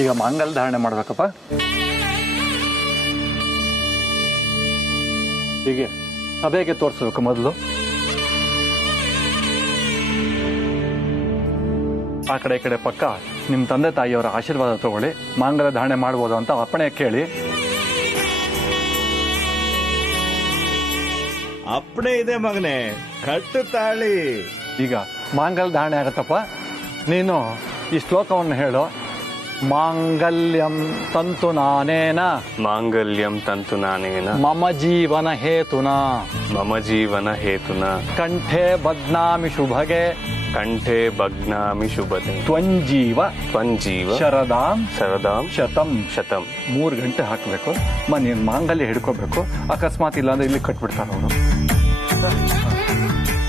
ಈಗ ಮಾಂಗಲ್ಯ ಧಾರಣೆ ಮಾಡ್ಬೇಕಪ್ಪ. ಹೀಗೆ ಸಭೆಗೆ ತೋರಿಸ್ಬೇಕು. ಮೊದಲು ಆ ಕಡೆ ಈ ಕಡೆ ಪಕ್ಕ ನಿಮ್ಮ ತಂದೆ ತಾಯಿಯವರ ಆಶೀರ್ವಾದ ತಗೊಳ್ಳಿ. ಮಾಂಗಲ್ಯ ಧಾರಣೆ ಮಾಡ್ಬೋದು ಅಂತ ಅಪ್ಪಣೆ ಕೇಳಿ. ಅಪ್ಪಣೆ ಇದೆ ಮಗನೇ, ಕಟ್ಟು ತಾಳಿ. ಈಗ ಮಾಂಗಲ್ಯ ಧಾರಣೆ ಆಗತ್ತಪ್ಪ. ನೀನು ಈ ಶ್ಲೋಕವನ್ನು ಹೇಳು. ಮಾಂಗಲ್ಯಂ ತಂತು ನಾನೇನ ಮಾಂಗಲ್ಯಂ ತಂತು ನಾನೇನ ಮಮ ಜೀವನ ಹೇತುನ ಮಮ ಜೀವನ ಹೇತುನ ಕಂಠೆ ಬದ್ನಾಮಿ ಶುಭಗೆ ಕಂಠೆ ಬಗ್ನಾಮಿ ಶುಭತೆ ತ್ವಂಜೀವ ಶರದಾಂ ಶರದಾಂ ಶತಂ ಶತಂ. 3 ಗಂಟೆ ಹಾಕಬೇಕು. ನೀನು ಮಾಂಗಲ್ಯ ಹಿಡ್ಕೋಬೇಕು. ಅಕಸ್ಮಾತ್ ಇಲ್ಲ ಅಂದ್ರೆ ಇಲ್ಲಿ ಕಟ್ಬಿಡ್ತಾರ ಅವರು.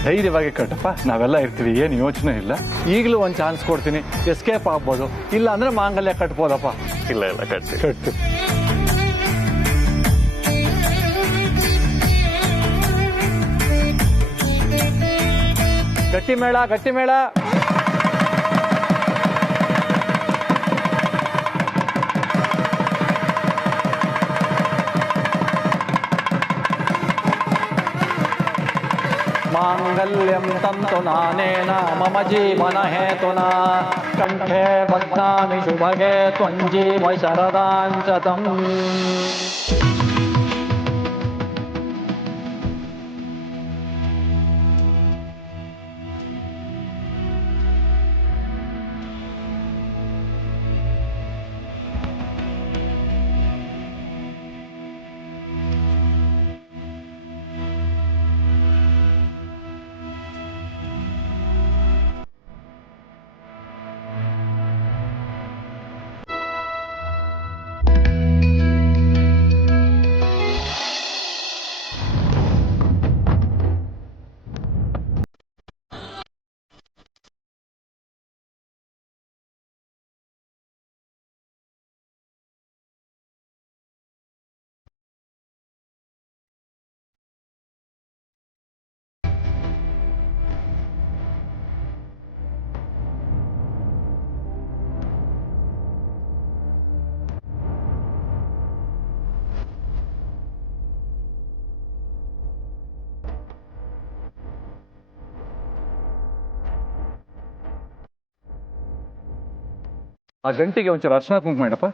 ಧೈರ್ಯವಾಗಿ ಕಟ್ಟಪ್ಪ, ನಾವೆಲ್ಲ ಇರ್ತೀವಿ, ಏನು ಯೋಚನೆ ಇಲ್ಲ. ಈಗಲೂ ಒಂದು ಚಾನ್ಸ್ ಕೊಡ್ತೀನಿ, ಎಸ್ಕೇಪ್ ಆಗ್ಬೋದು. ಇಲ್ಲ ಅಂದ್ರೆ ಮಾಂಗಲ್ಯ ಕಟ್ಬೋದಪ್ಪ. ಇಲ್ಲ ಕಟ್ಟಿ. ಗಟ್ಟಿ ಮೇಳ, ಗಟ್ಟಿ ಮೇಳ. ಮಾಂಗಲ್ಯಂ ತಂತು ನಾನೇನ ಮಮ ಜೀವನ ಹೇತುನ ಕಂಠೆ ಬದ್ನಾಮಿ ಶುಭಗೆ ತ್ವಂಜೀವ ಶರದಾಂ ಶತಂ. ಆ ಗಂಟಿಗೆ ಒಂಚೂರು ಅರ್ಶಿನ ಕುಂಕುಮ ಮಾಡಪ್ಪ.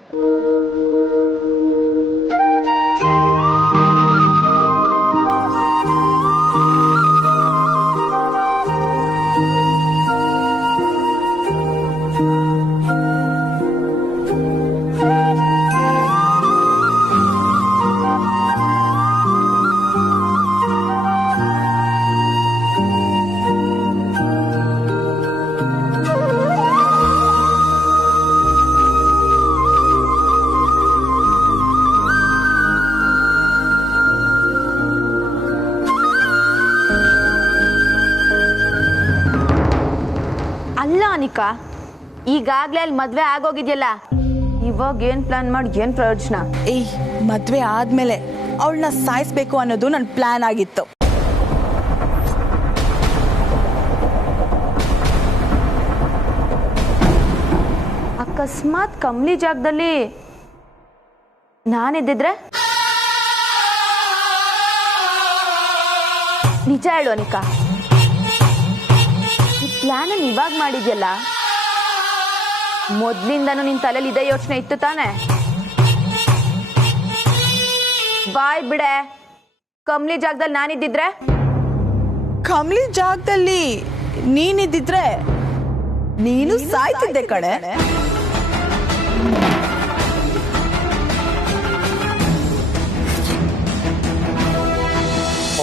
ಅನಿಕಾ, ಈಗಾಗ್ಲೇ ಅಲ್ಲಿ ಮದ್ವೆ ಆಗೋಗಿದ್ಯಲ್ಲ, ಇವಾಗ ಏನ್ ಪ್ಲಾನ್ ಮಾಡಿ ಏನ್ ಪ್ರಯೋಜನ? ಏಯ್, ಮದ್ವೆ ಆದ್ಮೇಲೆ ಅವಳನ್ನ ಸಾಯಿಸ್ಬೇಕು ಅನ್ನೋದು ನನ್ನ ಪ್ಲಾನ್ ಆಗಿತ್ತು. ಅಕಸ್ಮಾತ್ ಕಮ್ಲಿ ಜಾಗದಲ್ಲಿ ನಾನಿದ್ದಿದ್ರೆ? ನಿಜ ಹೇಳು ಅನಿಕಾ, ಈ ಪ್ಲಾನ್ ಇವಾಗ ಮಾಡಿದ್ಯಲ್ಲ, ಮೊದ್ಲಿಂದನೂ ನಿನ್ ತಲೆಯಲ್ಲಿ ಇದೇ ಯೋಚನೆ ಇತ್ತು ತಾನೆ? ಬಾಯ್ ಬಿಡೆ, ಕಮ್ಲಿ ಜಾಗದಲ್ಲಿ ನಾನಿದ್ದಿದ್ರೆ? ಕಮ್ಲಿ ಜಾಗದಲ್ಲಿ ನೀನಿದ್ದಿದ್ರೆ ನೀನು ಸಾಯ್ತಿದ್ದೆ ಕಣೆ.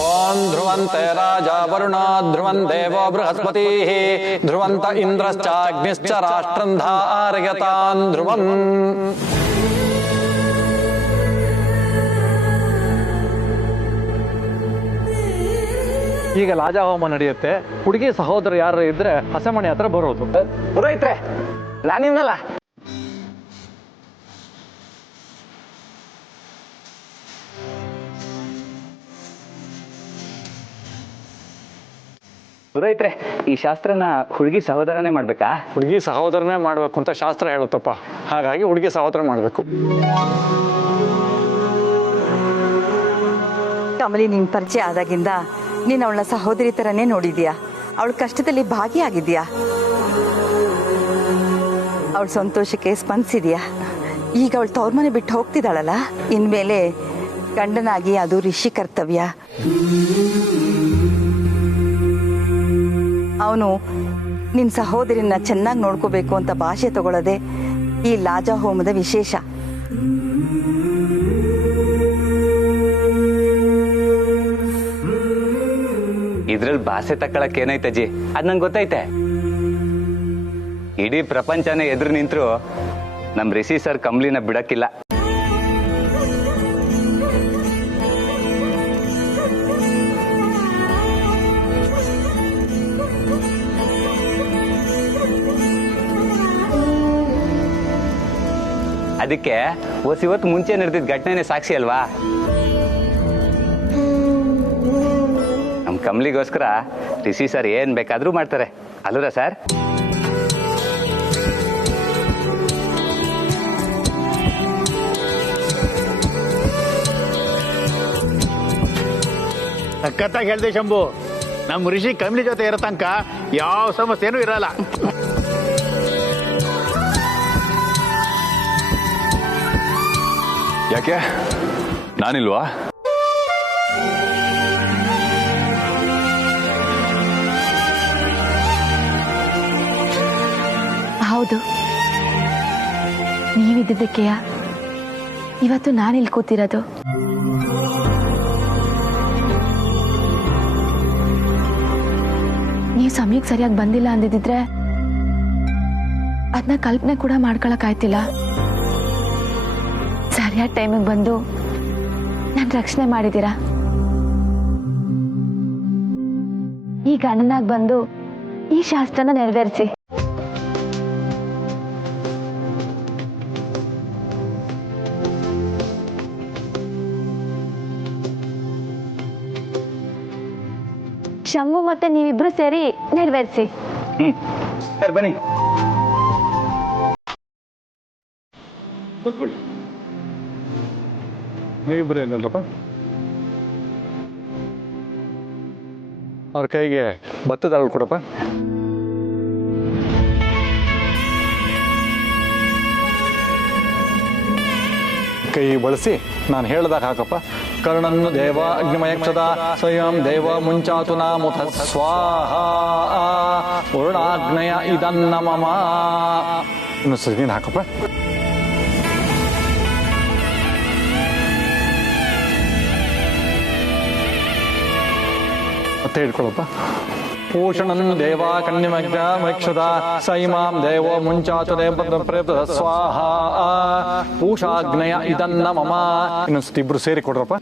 ಓಂ ಧ್ರುವಂತೆ ರಾಜ ವರುಣ ಧ್ರುವಂ ದೇವೋ ಬೃಹಸ್ಪತಿ ಧ್ರುವಂತ ಇಂದ್ರಶ್ಚಾಗ್ನಿಶ್ಚ ರಾಷ್ಟ್ರಂ ಧಾರಯತಾನ್ ಧ್ರುವಂ. ಈಗ ಲಾಜಾಹೋಮ ನಡೆಯುತ್ತೆ. ಹುಡುಗಿ ಸಹೋದರ ಯಾರು ಇದ್ರೆ ಹಸೆಮಣೆ ಹತ್ರ ಬರೋದು. ಪುರೋಹಿತ್ರೆ, ನಾನಿನ್ನಲ್ಲ. ಪುರೋಹಿತ್ರೆ, ಈ ಶಾಸ್ತ್ರನ ಹುಡುಗಿ ಸಹೋದರನೇ ಮಾಡ್ಬೇಕಾ? ಹುಡುಗಿ ಸಹೋದರನೇ ಮಾಡ್ಬೇಕು ಅಂತ ಶಾಸ್ತ್ರ ಹೇಳುತ್ತಪ್ಪ. ಹಾಗಾಗಿ ಹುಡುಗಿ ಸಹೋದರ ಮಾಡಬೇಕು. ಕಮಲಿ ನಿನ್ ಪರಿಚಯ ಆದಾಗಿಂದ ನೀನು ಅವಳ ಸಹೋದರಿ ಥರನೇ ನೋಡಿದ್ಯಾ. ಅವಳ ಕಷ್ಟದಲ್ಲಿ ಭಾಗಿಯಾಗಿದ್ಯಾ. ಅವಳ ಸಂತೋಷಕ್ಕೆ ಸ್ಪಂದಿಸಿದ್ಯಾ. ಈಗ ಅವಳು ತವ್ರ ಮನೆ ಬಿಟ್ಟು ಹೋಗ್ತಿದ್ದಾಳಲ್ಲ, ಇನ್ಮೇಲೆ ಗಂಡನಾಗಿ ಅದು ಋಷಿ ಕರ್ತವ್ಯ. ಅವನು ನಿನ್ನ ಸಹೋದರಿನ ಚೆನ್ನಾಗಿ ನೋಡ್ಕೋಬೇಕು ಅಂತ ಭಾಷೆ ತಗೊಳ್ಳೋದೆ ಈ ಲಾಜ ಹೋಮದ ವಿಶೇಷ. ಇದ್ರಲ್ಲಿ ಭಾಷೆ ತಕ್ಕಳಕ್ ಏನೈತಜ್ಜಿ, ಅದ್ ನಂಗೆ ಗೊತ್ತೈತೆ. ಇಡೀ ಪ್ರಪಂಚನೇ ಎದುರು ನಿಂತ್ರು ನಮ್ ರಿಷಿ ಸರ್ ಕಮ್ಲಿನ ಬಿಡಕ್ಕಿಲ್ಲ. ಅದಕ್ಕೆ ಇವತ್ತು ಮುಂಚೆ ನಡೆದಿದ್ದ ಘಟನೆನೇ ಸಾಕ್ಷಿ ಅಲ್ವಾ. ನಮ್ ಕಮ್ಲಿಗೋಸ್ಕರ ರಿಷಿ ಸರ್ ಏನ್ ಬೇಕಾದ್ರೂ ಮಾಡ್ತಾರೆ ಅಲ್ವರ ಸರ್? ಸಖತ್ತಾಗಿ ಹೇಳ್ದೆ ಶಂಭು. ನಮ್ಮ ಋಷಿ ಕಮ್ಲಿ ಜೊತೆ ಇರೋ ತನಕ ಯಾವ ಸಮಸ್ಯೆನೂ ಇರಲ್ಲ. ಯಾಕೆ ನಾನಿಲ್ವಾ? ಹೌದು, ನೀವಿದ್ದಕ್ಕೆಯ ಇವತ್ತು ನಾನಿಲ್ಲಿ ಕೂತಿರೋದು. ನೀವು ಸಮಯಕ್ಕೆ ಸರಿಯಾಗಿ ಬಂದಿಲ್ಲ ಅಂದಿದ್ರೆ ಅದನ್ನ ಕಲ್ಪನೆ ಕೂಡ ಮಾಡ್ಕೊಳಕ್ಕಾಯ್ತಿಲ್ಲ. ಸರಿಯಾದ ಟೈಮಿಗೆ ಬಂದು ನನ್ನ ರಕ್ಷಣೆ ಮಾಡಿದ್ದೀರಾ. ಈ ಗಂಡನಾಗಿ ಬಂದು ಈ ಶಾಸ್ತ್ರನ ನೆರವೇರಿಸಿ. ಶಂಭು ಮತ್ತೆ ನೀವಿಬ್ರು ಸೇರಿ ನೆರವೇರಿಸಿ. ಸರ್ ಬನ್ನಿ. ನೀವಿಬ್ಬರು ಏನಲ್ಲಪ್ಪ, ಅವ್ರ ಕೈಗೆ ಭತ್ತದ ಹಾಲು ಕೊಡಪ್ಪ. ಕೈ ಬಳಸಿ ನಾನು ಹೇಳ್ದಾಗ ಹಾಕಪ್ಪ. ಕರ್ಣನ್ನು ದೇವ ಅಗ್ನಿಮಯಕ್ಷದ ಸ್ವಯಂ ದೇವ ಮುಂಚಾತು ನಾಮುಥ ಸ್ವಾಹ ವರುಣಾಗ್ನಯ ಇದನ್ನ ಮಮ. ಇನ್ನು ಸರಿ ನೀನು ಹಾಕಪ್ಪ. ಮತ್ತೆ ಹಿಡ್ಕೊಳಪ್ಪ. ಪೂಷಣನ್ ದೇವ ಕನ್ಯಮಗ್ನ ಮಕ್ಷದ ಸೈಮಾಂ ದೇವ ಮುಂಚಾತು ದೇವ ಸ್ವಾಹ ಪೂಷಾಗ್ನಯ ಇದನ್ನ ಮಮ. ಇನ್ನೊಂದ್ಸತಿ ಇಬ್ರು ಸೇರಿ ಕೊಡ್ರಪ್ಪ.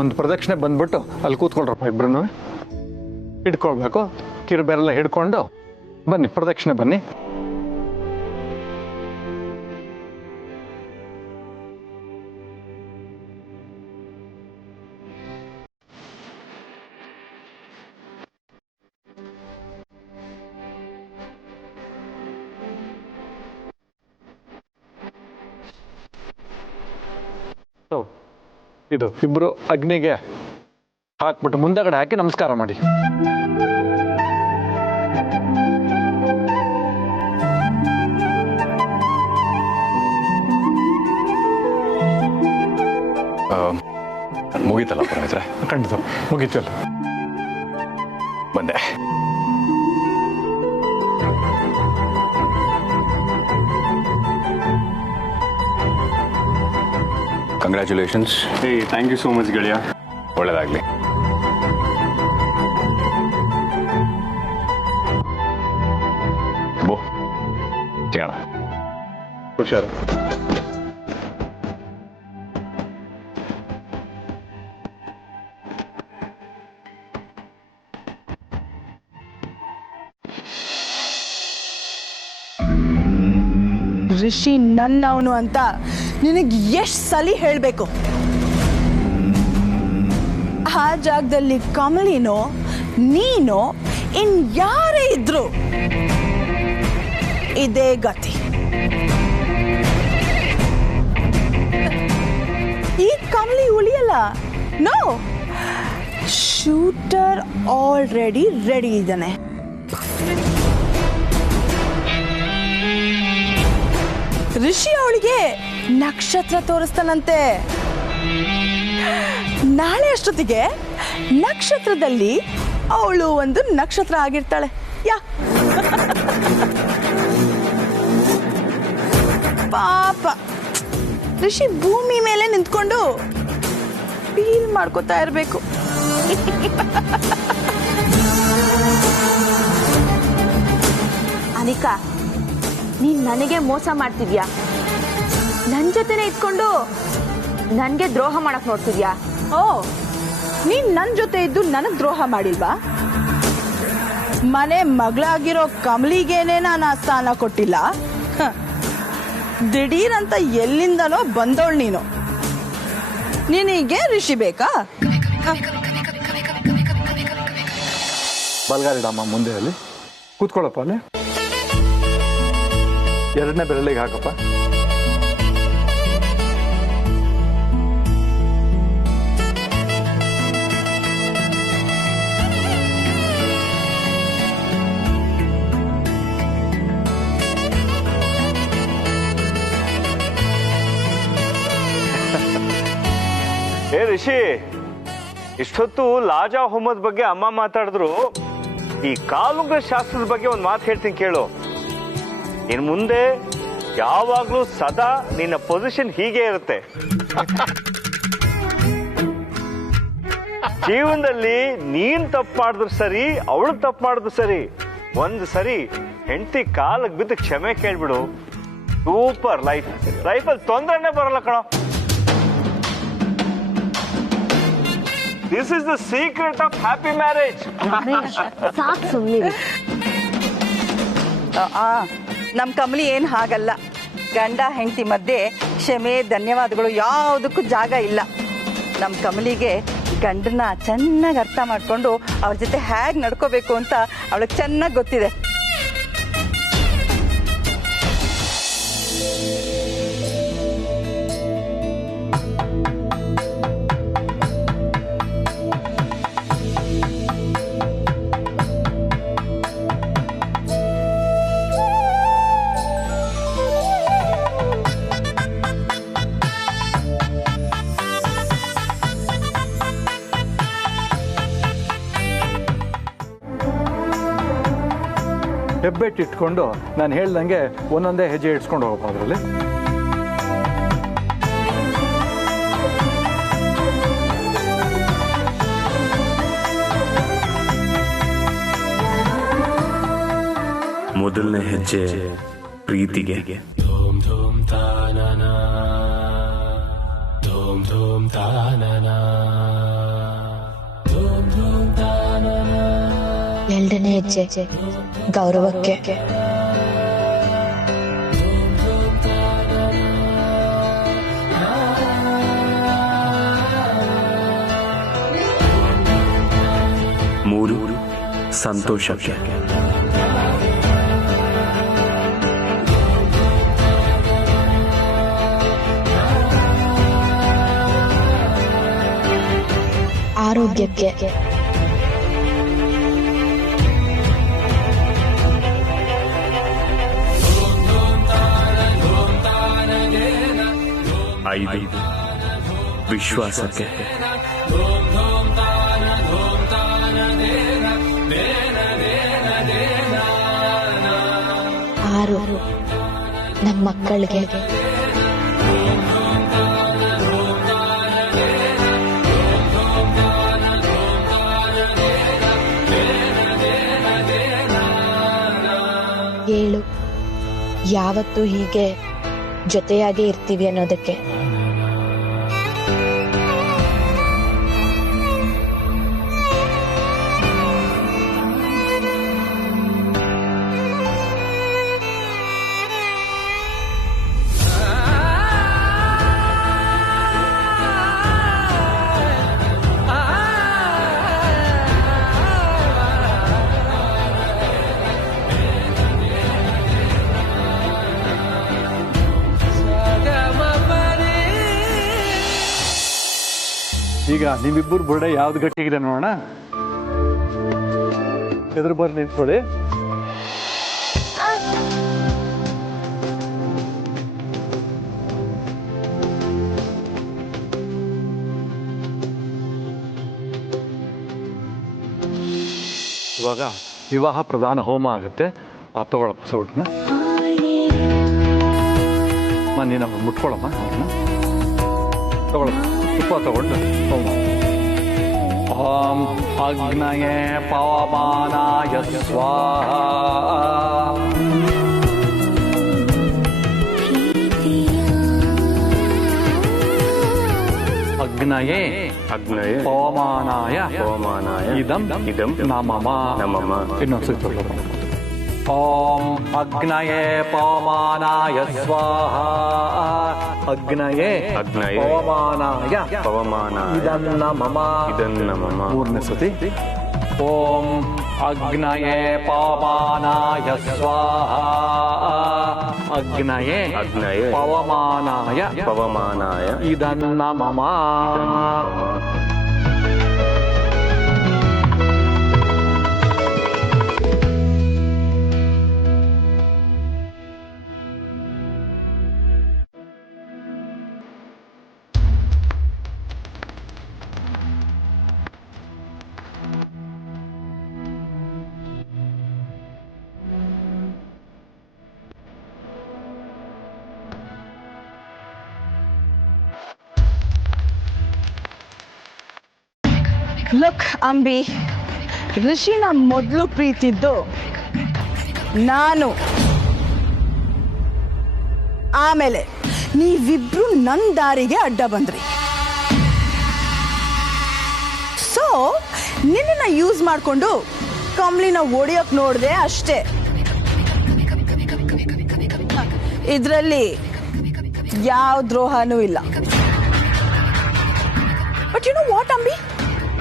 ಒಂದು ಪ್ರದಕ್ಷಿಣೆ ಬಂದ್ಬಿಟ್ಟು ಅಲ್ಲಿ ಕೂತ್ಕೊಳ್ರಪ್ಪ. ಇಬ್ರು ಹಿಡ್ಕೊಳ್ಬೇಕು. ಕಿರುಬೆಲ್ಲ ಹಿಡ್ಕೊಂಡು ಬನ್ನಿ, ಪ್ರದಕ್ಷಿಣೆ ಬನ್ನಿ. ಇದು ಇಬ್ರು ಅಗ್ನಿಗೆ ಹಾಕ್ಬಿಟ್ಟು ಮುಂದಗಡೆ ಹಾಕಿ ನಮಸ್ಕಾರ ಮಾಡಿ. ಮುಗೀತಲ್ಲ ಪುರೋಹಿತ್ರೆ? ಖಂಡಿತ ಮುಗೀತಲ್ಲ. ಬಂದೆ. Congratulations. Thank you so much ಗೆಳೆಯ. ಒಳ್ಳೇದಾಗ್ಲಿ. ಬೋ ಸಿಗೋಣ. ಹುಷಾರು. ಋಷಿ ನನ್ನವನು ಅಂತ ನಿನಗೆ ಎಷ್ಟು ಸಲ ಹೇಳಬೇಕು? ಆ ಜಾಗದಲ್ಲಿ ಕಮಲಿನೋ ನೀನೋ ಇನ್ಯಾರೇ ಇದ್ರು ಇದೇ ಗತಿ. ಈ ಕಮಲಿ ಉಳಿಯಲ್ಲ. ನೋ, ಶೂಟರ್ ಆಲ್ರೆಡಿ ರೆಡಿ ಇದ್ದಾನೆ. ಋಷಿ ಅವಳಿಗೆ ನಕ್ಷತ್ರ ತೋರಿಸ್ತಾನಂತೆ. ನಾಳೆ ಅಷ್ಟೊತ್ತಿಗೆ ನಕ್ಷತ್ರದಲ್ಲಿ ಅವಳು ಒಂದು ನಕ್ಷತ್ರ ಆಗಿರ್ತಾಳೆ. ಪಾಪ ಋಷಿ ಭೂಮಿ ಮೇಲೆ ನಿಂತ್ಕೊಂಡು ಫೀಲ್ ಮಾಡ್ಕೋತಾ ಇರಬೇಕು. ಅನಿಕಾ, ನೀನ್ ನನಗೆ ಮೋಸ ಮಾಡ್ತಿದ್ಯಾ? ನನ್ ಜೊತೆನೆ ಇಟ್ಕೊಂಡು ನನ್ಗೆ ದ್ರೋಹ ಮಾಡಕ್ ನೋಡ್ತಿದ್ಯಾ? ಓ, ನೀನ್ ನನ್ ಜೊತೆ ಇದ್ದು ನನಗ್ ದ್ರೋಹ ಮಾಡಿಲ್ವಾ? ಮನೆ ಮಗಳಾಗಿರೋ ಕಮಲಿಗೇನೆ ನಾನು ಆ ಸ್ಥಾನ ಕೊಟ್ಟಿಲ್ಲ. ದಿಢೀರಂತ ಎಲ್ಲಿಂದನೋ ಬಂದವಳು ನೀನು. ನಿನಗೆ ಋಷಿ ಬೇಕಾ? ಬಲ್ಗಾಲಿಡಮ್ಮ ಮುಂದೆ ಅಲ್ಲಿ ಕೂತ್ಕೊಳ್ಳಪ್ಪ. ಅಲ್ಲಿ ಎರಡನೇ ಬೆರಳಿಗೆ ಹಾಕಪ್ಪ. ಏ ರಿಷಿ, ಇಷ್ಟೊತ್ತು ಲಾಜಾ ಹೋಮದ ಬಗ್ಗೆ ಅಮ್ಮ ಮಾತಾಡಿದ್ರು. ಈ ಕಾಲುಂಗ್ರ ಶಾಸ್ತ್ರದ ಬಗ್ಗೆ ಒಂದು ಮಾತು ಹೇಳ್ತೀನಿ ಕೇಳು. ಇನ್ ಮುಂದೆ ಯಾವಾಗ್ಲೂ ಸದಾ ನಿನ್ನ ಪೊಸಿಷನ್ ಹೀಗೆ ಇರುತ್ತೆ. ಜೀವನದಲ್ಲಿ ನೀನ್ ತಪ್ಪು ಮಾಡಿದ್ರು ಸರಿ, ಅವಳು ತಪ್ಪು ಮಾಡಿದ್ರು ಸರಿ, ಒಂದು ಸರಿ ಹೆಂಡತಿ ಕಾಲಕ್ಕೆ ಬಿದ್ದು ಕ್ಷಮೆ ಕೇಳ್ಬಿಡು. ಸೂಪರ್ ಲೈಫಲ್ಲಿ ತೊಂದರೆನೇ ಬರಲ್ಲ ಕಣೋ. This is the secret of happy marriage. ಸಾಕ್ ಸುಮ್ಮನೆ. ನಮ್ಮ ಕಮಲಿ ಏನು ಹಾಗಲ್ಲ. ಗಂಡ ಹೆಂಡತಿ ಮಧ್ಯೆ ಕ್ಷಮೆ ಧನ್ಯವಾದಗಳು ಯಾವುದಕ್ಕೂ ಜಾಗ ಇಲ್ಲ. ನಮ್ಮ ಕಮಲಿಗೆ ಗಂಡನ ಚೆನ್ನಾಗಿ ಅರ್ಥ ಮಾಡಿಕೊಂಡು ಅವ್ರ ಜೊತೆ ಹೇಗೆ ನಡ್ಕೋಬೇಕು ಅಂತ ಅವಳಿಗೆ ಚೆನ್ನಾಗಿ ಗೊತ್ತಿದೆ. ಹೆಬ್ಬೆಟ್ಟು ಇಟ್ಕೊಂಡು ನಾನು ಹೇಳ್ದಂಗೆ ಒಂದೊಂದೇ ಹೆಜ್ಜೆ ಇಡ್ಸ್ಕೊಂಡು ಹೋಗಪ್ಪ ಅದರಲ್ಲಿ. ಮೊದಲನೇ ಹೆಜ್ಜೆ ಪ್ರೀತಿಗೆ. ಎರಡನೇ ಹೆಜ್ಜೆ ಗೌರವಕ್ಕೆ. ಮೂರು ಸಂತೋಷಕ್ಕೆ. ಆರೋಗ್ಯಕ್ಕೆ. 5 ವಿಶ್ವಾಸಕ್ಕೆ. ಯಾರು ನಮ್ಮ ಮಕ್ಕಳಿಗೆ ಹೇಳು, ಯಾವತ್ತೂ ಹೀಗೆ ಜೊತೆಯಾಗೇ ಇರ್ತೀವಿ ಅನ್ನೋದಕ್ಕೆ. ಈಗ ನಿಮ್ಮಿಬ್ಬರು ಬುರ್ಡೆ ಯಾವ್ದು ಗಟ್ಟಿಗಿದೆ ನೋಡೋಣ. ಎದುರು ಬರ್ಲಿ ನಿಂತ್ಕೊಳ್ಳಿ. ಇವಾಗ ವಿವಾಹ ಪ್ರಧಾನ ಹೋಮ ಆಗುತ್ತೆ. ತಗೊಳಪ್ಪ ಸೌಟ್ನ ನೀನು ಮುಟ್ಕೊಳಮ್ಮ. ತಗೊಳಪ್ಪ, ತುಪ್ಪ ತಗೊಂಡು ಹೋಮ. ಓಂ ಅಗ್ನಯೇ ಪವಮಾನಾಯ ಸ್ವಾಹಾ. ಅಗ್ನಯೇ ಅಗ್ನಯೇ ಪವಮಾನಾಯ ಪವಮಾನಾಯ ಇದಂ ಇದಂ ನಮಮ. ನಮಮ. ಇನ್ನೊಂದ್ಸತಿ ಓಂ ಅಗ್ನಯೇ ಪವಮಾನಾಯ ಸ್ವಾಹಾ. ಅಗ್ನಯೇ ಅಗ್ನಯೇ ಪವಮಾನಾಯ ಪವಮಾನಾಯ ಇದನ್ನ ಮಮ. ಇದನ್ನ ಮಮ. ಮೂರನೇ ಸತಿ ಓಂ ಅಗ್ನಯೇ ಪವಮಾನಾಯ ಸ್ವಾಹಾ. ಅಗ್ನಯೇ ಅಗ್ನಯೇ ಪವಮಾನಾಯ ಪವಮಾನಾಯ ಇದನ್ನ ಮಮ. ಲುಕ್ ಅಂಬಿ, ಋಷಿನ ಮೊದಲು ಪ್ರೀತಿದ್ದು ನಾನು. ಆಮೇಲೆ ನೀವಿಬ್ರು ನನ್ನ ದಾರಿಗೆ ಅಡ್ಡ ಬಂದ್ರಿ. ಸೊ ನಿನ್ನ ಯೂಸ್ ಮಾಡಿಕೊಂಡು ಕಮ್ಲಿನ ಒಡೆಯೋಕ್ ನೋಡಿದೆ ಅಷ್ಟೇ. ಇದರಲ್ಲಿ ಯಾವ ದ್ರೋಹನೂ ಇಲ್ಲ. But you know what Ambi,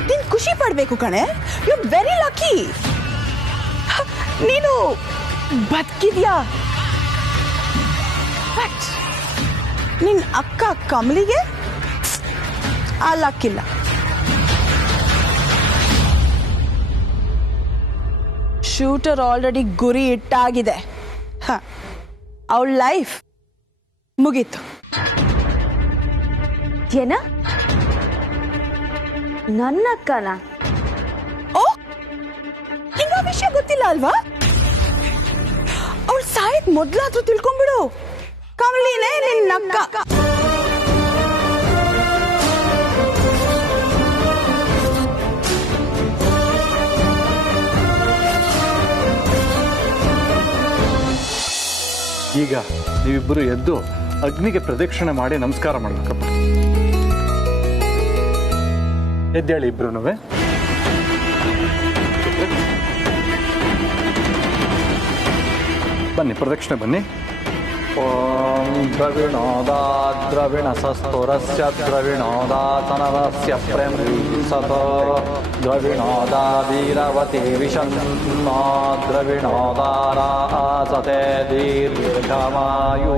ನೀನು ಖುಷಿ ಪಡಬೇಕು ಕಣೆ. You very lucky. ನೀನು ಬದುಕಿದ್ಯಾ. ನಿನ್ನ ಅಕ್ಕ ಕಮಲಿಗೆ ಆ ಲಕ್ಕಿಲ್ಲ. ಶೂಟರ್ ಆಲ್ರೆಡಿ ಗುರಿ ಇಟ್ಟಾಗಿದೆ. ಅವಳ ಲೈಫ್ ಮುಗೀತು. ಏನ? ನನ್ನ ಅಕ್ಕನ? ಓ, ನಿಂಗ ಆ ವಿಷಯ ಗೊತ್ತಿಲ್ಲ ಅಲ್ವಾ? ಅವಳು ಸಾಯಕ್ ಮೊದ್ಲಾದ್ರೂ ತಿಳ್ಕೊಂಡ್ಬಿಡು. ಕಮಲಿನೇ ನಿನ್ನ ಅಕ್ಕ. ಈಗ ನೀವಿಬ್ಬರು ಎದ್ದು ಅಗ್ನಿಗೆ ಪ್ರದಕ್ಷಿಣೆ ಮಾಡಿ ನಮಸ್ಕಾರ ಮಾಡ್ಬೇಕಪ್ಪ. ಎದ್ದೇಳಿ ಇಬ್ರು. ಬನ್ನಿ, ಪ್ರದಕ್ಷಿಣೆ ಬನ್ನಿ. ಓಂ ದ್ರವಿಣೋದಾದ್ರವಿಣಸಸ್ತುರಸ್ಯ ದ್ರವಿಣೋದಾತನರಸ್ಯ ಪ್ರೇಂಸತೋ ದ್ರವಿಣೋದಾ ವೀರವತಿ ವಿಷನ್ನೋ ದ್ರವಿಣೋದಾರಾಸತೆ ದೀರ್ಘಮಾಯು.